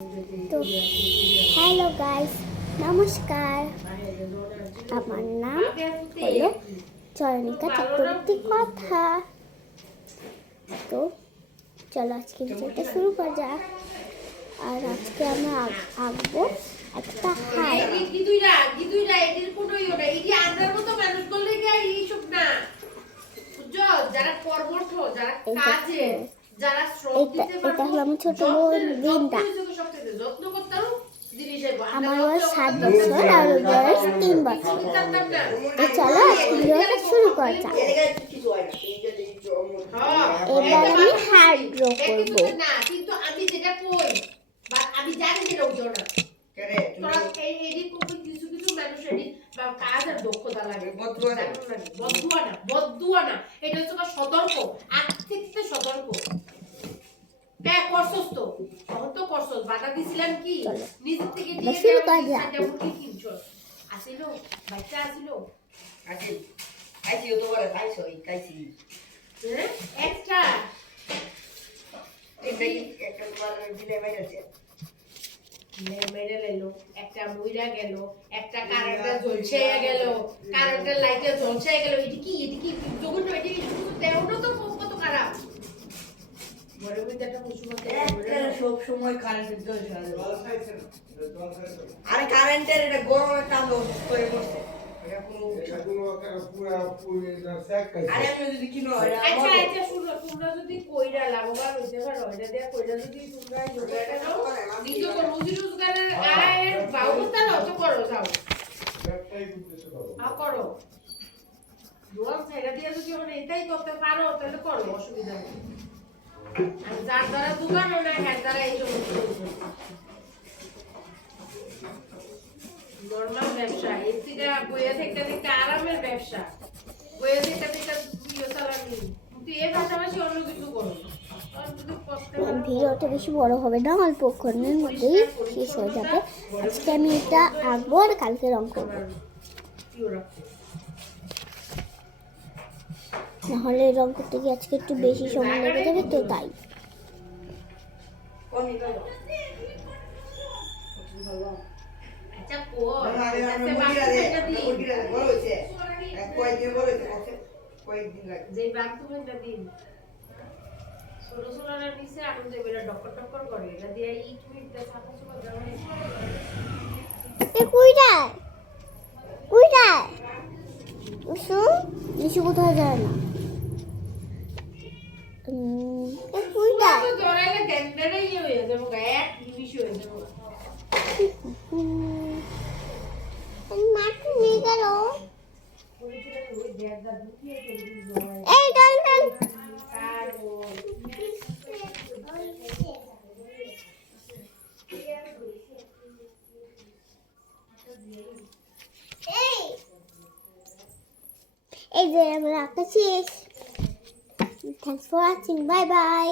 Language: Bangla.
তো হ্যালো গাইস, নমস্কার। আমার নাম হলো চয়নিকা চক্রবর্তী কথা। তো চলো আজকে ভিডিওটা শুরু করা যাক। আর আজকে আমরা আঁকবো একটা হাই। এটা হলো আমার ছোট বোন বৃন্দা। আমার বয়স 7 বছর আর ওর বয়স 3 বছর। তো চলো আজকে ভিডিওটা শুরু করা যাক। এবার আমি হার্ড ড্র করবো। সতর্ক আগ থেকে সতর্ক করছস তো তখন তো করছস বাধা দিছিলাম কি নিজে থেকে দিয়ে আসিল বাচ্চা আসিল আইছি তো বড় খাইছো খাইছি হ্যাঁ এক্সট্রা এই একটা তোমার দিলে বাইরেছে মেরে লেলো একটা মুইরা গেল একটা কারেন্টটা জ্বলছে গেল কারেন্টের লাইটে জ্বলছে গেল এটি কি যখন এটি শুধু দেওনো তো কত খারাপ বড় বিদ্যাটা মুসুমতে সব সময় কারেন্টের জল চলে আরে কারেন্টের এটা গরমের তাপ করে বসে এটা কোনো আরে আমি যদি কিনো আচ্ছা শুনো তোমরা যদি কইরা লাভবান হইতে পারো এটা দিয়ে কইরা যদি তোমরা যোগাটা নাও নিজ রোজি রোজগারের আয়ের ব্যবস্থা নাও তো করো যাও করো দোয়াল ছাইরা দিয়ে যদি মানে এটাই করতে পারো তাহলে করো অসুবিধা নেই আর যার দ্বারা দোকান না হ্যাঁ দ্বারা এই সমস্ত নরমাল ব্যবসা এর থেকে বইয়া থেকে আরামের ব্যবসা বইয়া থেকে ভিডিও চালানি কিন্তু এর পাশাপাশি অন্য কিছু করো ভিডিওটা বেশি বড় হবে না, অল্পক্ষণের মধ্যেই শেষ হয়ে যাবে। আজকে আমি এটা আঁকবো আর কালকে রং করবো, নাহলে রং করতে গিয়ে আজকে একটু বেশি সময় লেগে যাবে, তো তাই। কোথায় যায় না এই যে আমরা আঁকা শেষ। Thanks for watching, bye bye.